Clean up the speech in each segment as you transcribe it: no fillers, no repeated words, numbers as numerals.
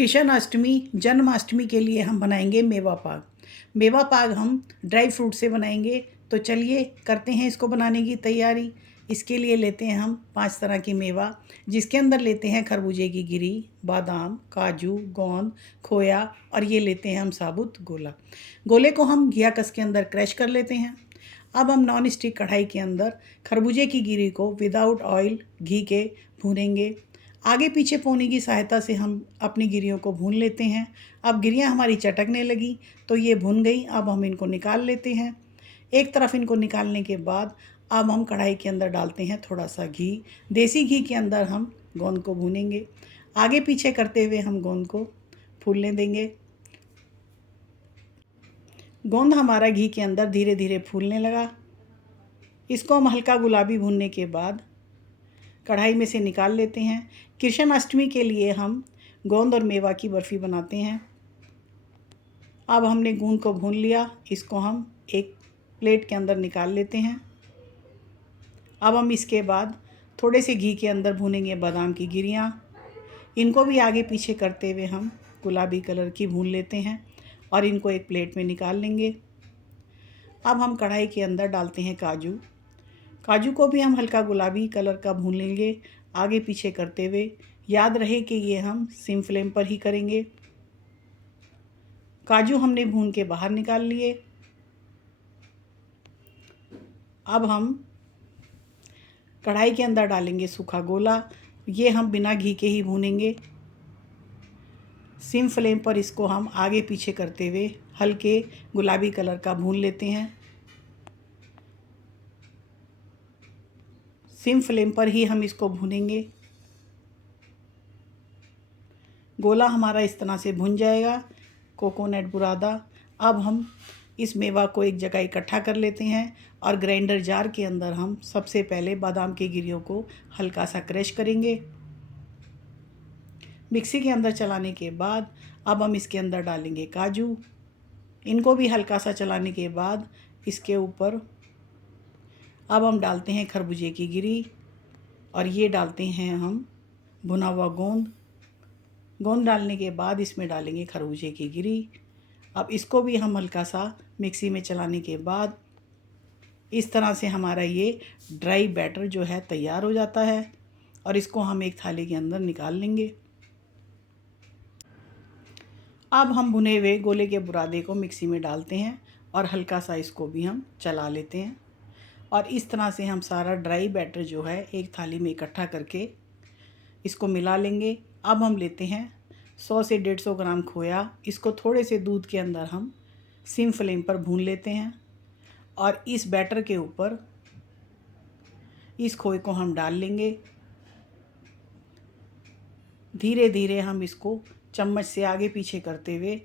कृष्ण अष्टमी जन्माष्टमी के लिए हम बनाएंगे मेवा पाक। मेवा पाक हम ड्राई फ्रूट से बनाएंगे। तो चलिए करते हैं इसको बनाने की तैयारी। इसके लिए लेते हैं हम 5 तरह की मेवा, जिसके अंदर लेते हैं खरबूजे की गिरी, बादाम, काजू, गोंद, खोया और ये लेते हैं हम साबुत गोला। गोले को हम घिया कस के अंदर क्रश कर लेते हैं। अब हम नॉन स्टिक कढ़ाई के अंदर खरबूजे की गिरी को विदाउट ऑयल घी के भूनेंगे। आगे पीछे पौनी की सहायता से हम अपनी गिरियों को भून लेते हैं। अब गिरियाँ हमारी चटकने लगी तो ये भुन गई। अब हम इनको निकाल लेते हैं। एक तरफ इनको निकालने के बाद अब हम कढ़ाई के अंदर डालते हैं थोड़ा सा घी। देसी घी के अंदर हम गोंद को भूनेंगे। आगे पीछे करते हुए हम गोंद को फूलने देंगे। गोंद हमारा घी के अंदर धीरे धीरे फूलने लगा। इसको हम हल्का गुलाबी भूनने के बाद कढ़ाई में से निकाल लेते हैं। कृष्ण अष्टमी के लिए हम गोंद और मेवा की बर्फ़ी बनाते हैं। अब हमने गोंद को भून लिया, इसको हम एक प्लेट के अंदर निकाल लेते हैं। अब हम इसके बाद थोड़े से घी के अंदर भूनेंगे बादाम की गिरियाँ। इनको भी आगे पीछे करते हुए हम गुलाबी कलर की भून लेते हैं और इनको एक प्लेट में निकाल लेंगे। अब हम कढ़ाई के अंदर डालते हैं काजू। काजू को भी हम हल्का गुलाबी कलर का भून लेंगे आगे पीछे करते हुए। याद रहे कि ये हम सिम फ्लेम पर ही करेंगे। काजू हमने भून के बाहर निकाल लिए। अब हम कढ़ाई के अंदर डालेंगे सूखा गोला। ये हम बिना घी के ही भूनेंगे। सिम फ्लेम पर इसको हम आगे पीछे करते हुए हल्के गुलाबी कलर का भून लेते हैं। सिम फ्लेम पर ही हम इसको भूनेंगे। गोला हमारा इस तरह से भुन जाएगा, कोकोनट बुरादा। अब हम इस मेवा को एक जगह इकट्ठा कर लेते हैं और ग्राइंडर जार के अंदर हम सबसे पहले बादाम की गिरियों को हल्का सा क्रश करेंगे। मिक्सी के अंदर चलाने के बाद अब हम इसके अंदर डालेंगे काजू। इनको भी हल्का सा चलाने के बाद इसके ऊपर अब हम डालते हैं खरबूजे की गिरी और ये डालते हैं हम भुना हुआ गोंद। गोंद डालने के बाद इसमें डालेंगे खरबूजे की गिरी। अब इसको भी हम हल्का सा मिक्सी में चलाने के बाद इस तरह से हमारा ये ड्राई बैटर जो है तैयार हो जाता है और इसको हम एक थाली के अंदर निकाल लेंगे। अब हम भुने हुए गोले के बुरादे को मिक्सी में डालते हैं और हल्का सा इसको भी हम चला लेते हैं और इस तरह से हम सारा ड्राई बैटर जो है एक थाली में इकट्ठा करके इसको मिला लेंगे। अब हम लेते हैं 100 से 150 ग्राम खोया। इसको थोड़े से दूध के अंदर हम सिम फ्लेम पर भून लेते हैं और इस बैटर के ऊपर इस खोए को हम डाल लेंगे। धीरे धीरे हम इसको चम्मच से आगे पीछे करते हुए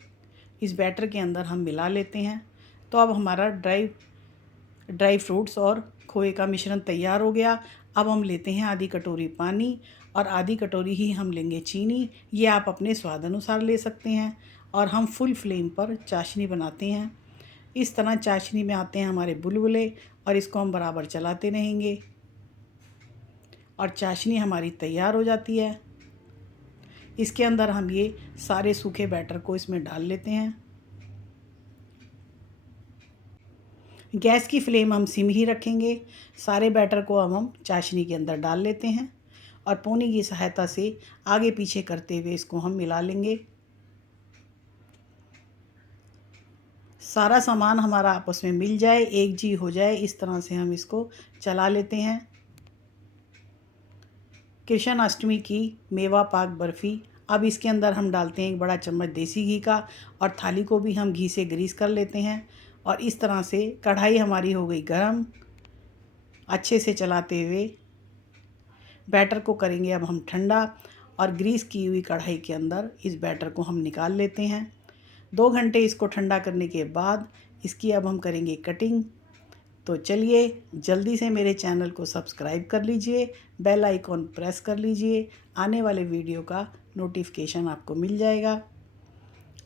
इस बैटर के अंदर हम मिला लेते हैं। तो अब हमारा ड्राई फ्रूट्स और खोए का मिश्रण तैयार हो गया। अब हम लेते हैं आधी कटोरी पानी और आधी कटोरी ही हम लेंगे चीनी। ये आप अपने स्वाद अनुसार ले सकते हैं और हम फुल फ्लेम पर चाशनी बनाते हैं। इस तरह चाशनी में आते हैं हमारे बुलबुले और इसको हम बराबर चलाते रहेंगे और चाशनी हमारी तैयार हो जाती है। इसके अंदर हम ये सारे सूखे बैटर को इसमें डाल लेते हैं। गैस की फ्लेम हम सिम ही रखेंगे। सारे बैटर को अब हम चाशनी के अंदर डाल लेते हैं और पौनी की सहायता से आगे पीछे करते हुए इसको हम मिला लेंगे। सारा सामान हमारा आपस में मिल जाए, एक जी हो जाए, इस तरह से हम इसको चला लेते हैं। कृष्ण अष्टमी की मेवा पाक बर्फ़ी। अब इसके अंदर हम डालते हैं 1 बड़ा चम्मच देसी घी का और थाली को भी हम घी से ग्रीस कर लेते हैं और इस तरह से कढ़ाई हमारी हो गई गरम। अच्छे से चलाते हुए बैटर को करेंगे अब हम ठंडा और ग्रीस की हुई कढ़ाई के अंदर इस बैटर को हम निकाल लेते हैं। 2 घंटे इसको ठंडा करने के बाद इसकी अब हम करेंगे कटिंग। तो चलिए जल्दी से मेरे चैनल को सब्सक्राइब कर लीजिए, बेल आइकॉन प्रेस कर लीजिए। आने वाले वीडियो का नोटिफिकेशन आपको मिल जाएगा।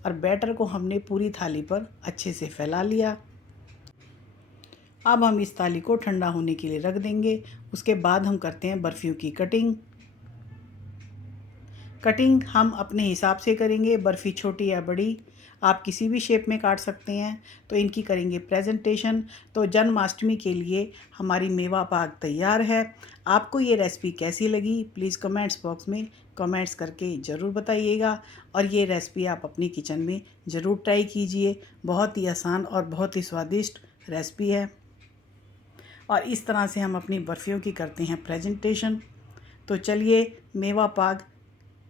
और बैटर को हमने पूरी थाली पर अच्छे से फैला लिया। अब हम इस थाली को ठंडा होने के लिए रख देंगे। उसके बाद हम करते हैं बर्फ़ियों की कटिंग। कटिंग हम अपने हिसाब से करेंगे, बर्फ़ी छोटी या बड़ी आप किसी भी शेप में काट सकते हैं। तो इनकी करेंगे प्रेजेंटेशन। तो जन्माष्टमी के लिए हमारी मेवा पाक तैयार है। आपको ये रेसिपी कैसी लगी प्लीज़ कमेंट्स बॉक्स में कमेंट्स करके ज़रूर बताइएगा, और ये रेसिपी आप अपनी किचन में ज़रूर ट्राई कीजिए। बहुत ही आसान और बहुत ही स्वादिष्ट रेसिपी है, और इस तरह से हम अपनी बर्फ़ियों की करते हैं प्रेजेंटेशन। तो चलिए, मेवा पाक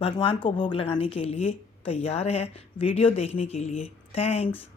भगवान को भोग लगाने के लिए तैयार है। वीडियो देखने के लिए थैंक्स।